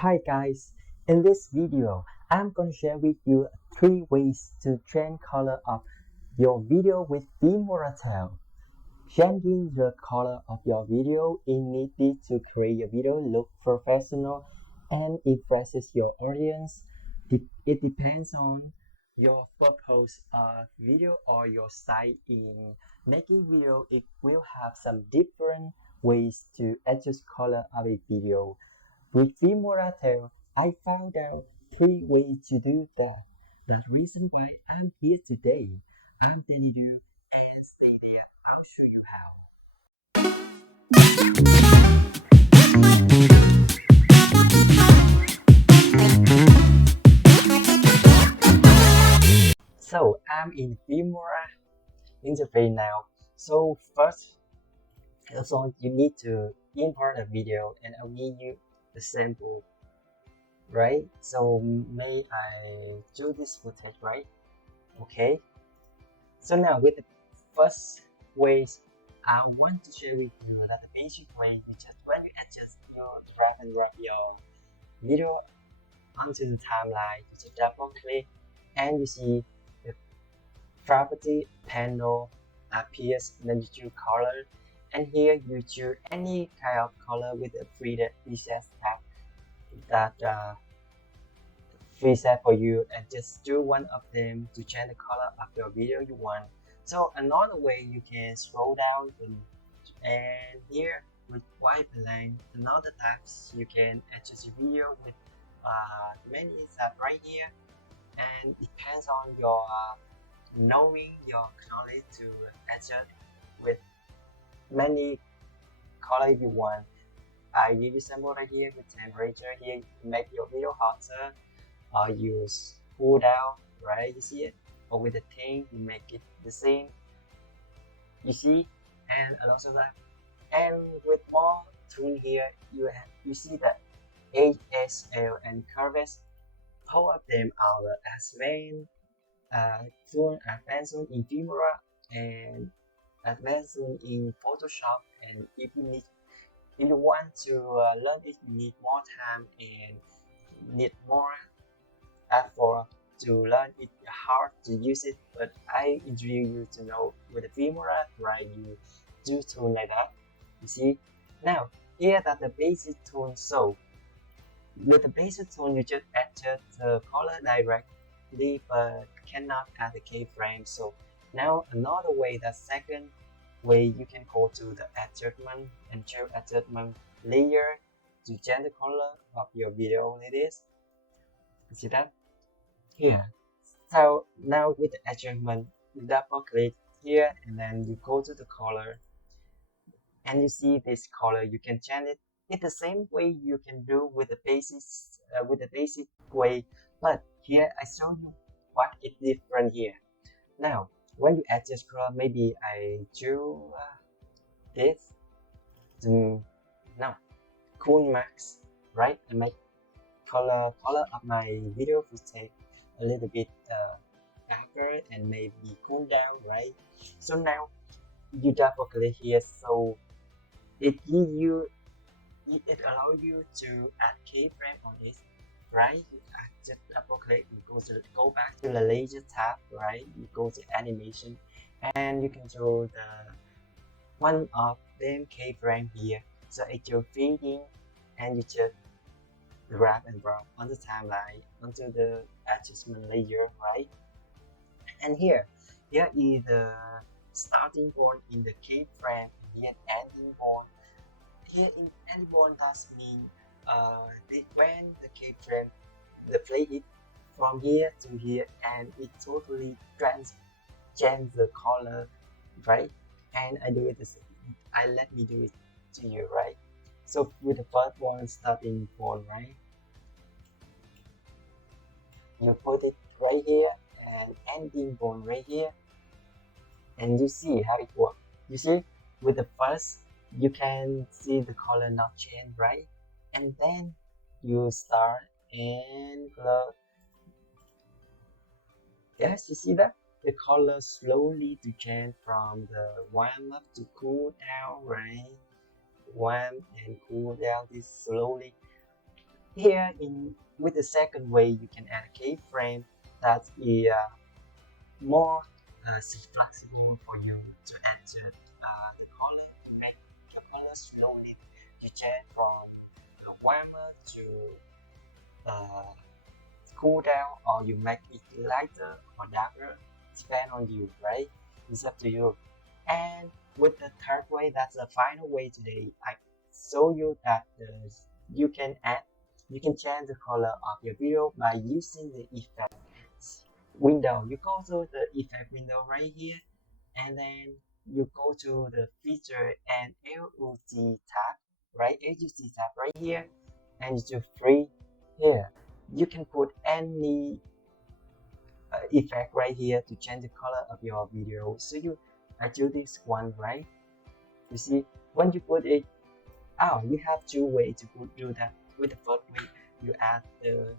Hi guys, in this video, I'm going to share with you 3 ways to change color of your video with Filmora. Changing the color of your video is needed to create your video look professional and impresses your audience. It depends on your purpose of video or your style in making video. It will have some different ways to adjust color of a video. With Filmora, I found out 3 ways to do that. That's the reason why I'm here today. I'm telling you and stay there. I'll show you how. So I'm in Filmora interface now. So first, you need to import a video, and I'll give you the sample, right? So may I do this footage, right? Okay. So now with the first ways, I want to share with you that the basic way, which is when you adjust your drag and drop your video onto the timeline, you just double click and you see the property panel appears, and then you choose color, and here you choose any kind of color with a preset tag that preset for you, and just do one of them to change the color of your video you want. So another way, you can scroll down and here with white balance, another types you can adjust your video with many tabs right here, and it depends on your knowing your knowledge to adjust with many color you want. I give you sample right here with temperature. Here you make your video hotter, or use cool down, right? You see it, or with the thing you make it the same, you see, and also that. And with more tool here, you see that HSL and curves, all of them are the advanced in Filmora and advanced in Photoshop. And if you want to learn it, you need more time and need more effort to learn it, hard to use it. But I introduce you to know with the Filmora, right? You do tool like that. You see, now here that the basic tool. So with the basic tool, you just adjust the color directly, but cannot add the keyframe. So now another way, the second way, you can go to the adjustment and choose adjustment layer to change the color of your video like this. You see that? Here. So now with the adjustment, you double click here and then you go to the color, and you see this color, you can change it. It's the same way you can do with the basic way, but here I show you what is different here. Now when you adjust color, maybe I choose this now cool max, right? I make color of my video footage a little bit darker and maybe cool down, right? So now you double click here, so it allows you to add keyframe on it, right? You just double click, you go back to the layer tab, right? You go to animation, and you can draw the one of them keyframe here. So it's your feeding, and you just drag and drop on the timeline onto the adjustment layer, right? And here is the starting point in the keyframe, here ending point. Here in ending point does mean when the keyframe play it from here to here, and it totally change the color, right? And I do it the same. Let me do it to you, right? So with the first one, starting point, right? You put it right here and ending point right here, and you see how it works. You see, with the first, you can see the color not change, right? And then you start and close. Yes, you see that the color slowly to change from the warm up to cool down, right? Warm and cool down this slowly. Here in with the second way, you can add a keyframe that is more flexible for you to enter the color to make the color slowly to change from warmer to uh, cool down, or you make it lighter or darker, depend on you, right? It's up to you. And with the third way, that's the final way today, I show you that you can add, you can change the color of your video by using the effect window. You go to the effect window right here, and then you go to the feature and LUT tab, right? LUT tab right here, and you do free here. You can put any effect right here to change the color of your video. So I do this one, right? You see, when you put it, you have two ways to do that. With the first way, you add the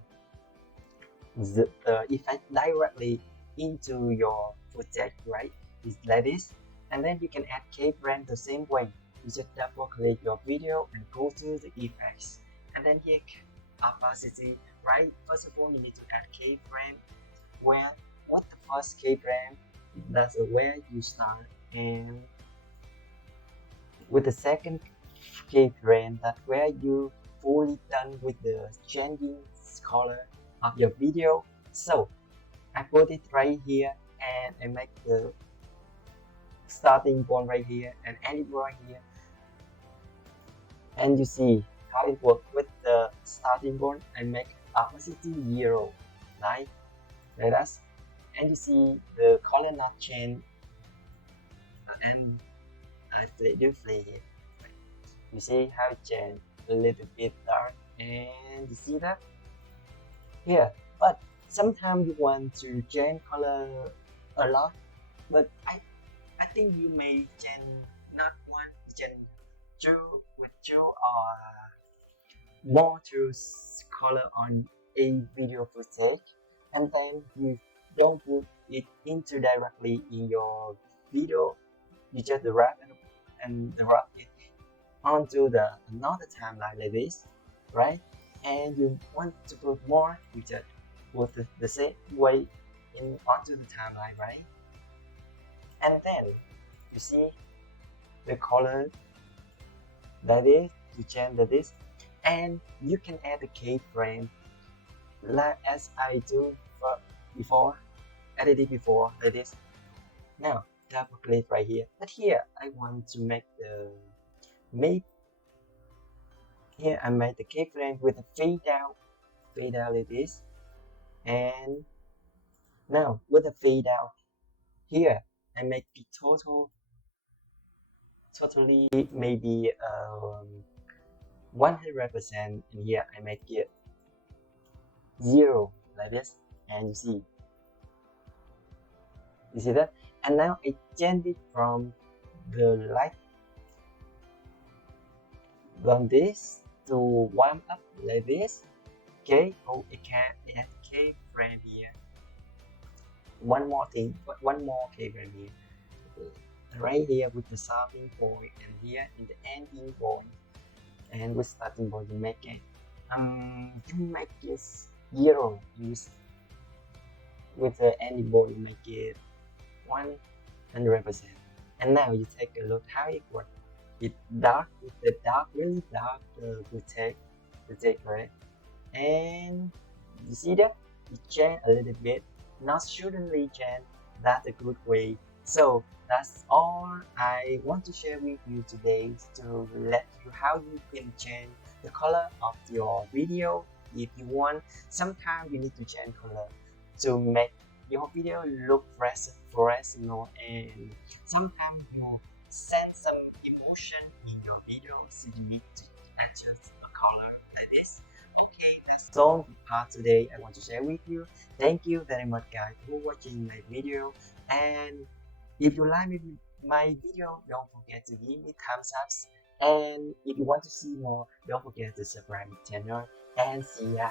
effect directly into your footage, right? It's like this, and then you can add keyframe the same way. You just double click your video and go to the effects, and then here opacity, right? First of all, you need to add keyframe. What the first keyframe? That's where you start, and with the second keyframe, that's where you fully done with the changing color of your video. So I put it right here, and I make the starting point right here and end right here, and you see how it works. With the starting point, I make opacity 0, right? Like that, and you see the color not change, and I play here. You see how it changed a little bit dark, and you see that here. But sometimes you want to change color a lot, but I think you may change not one, change two with two or more to color on a video footage, and then you don't put it into directly in your video. You just wrap and wrap it onto the another timeline like this, right? And you want to put more, you just put the same way onto the timeline, right? And then you see the color that is to change this, and you can add the keyframe like as I do before, edited before like this. Now double click right here, but here I want to make the here I made the keyframe with a fade out like this, and now with the fade out here I make it totally maybe 100%, and here I make it 0 like this, and you see that, and now I change it from the light on this to warm up like this. Okay, I can add keyframe here. One more keyframe here, right here with the starting point, and here in the ending point. And with starting point, you make it 0. Use with the ending point, you make it 100%. And now you take a look how it works. It's dark with the really dark footage, right? And you see that it changed a little bit, not suddenly change. That's a good way. So that's all I want to share with you today, to let you how you can change the color of your video if you want. Sometimes you need to change color to make your video look professional, and sometimes you send some emotion in your video, so you need to adjust a color like this. Okay, that's all the part today I want to share with you. Thank you very much guys for watching my video, and if you like my video, don't forget to give me thumbs ups, and if you want to see more, don't forget to subscribe my channel, and see ya.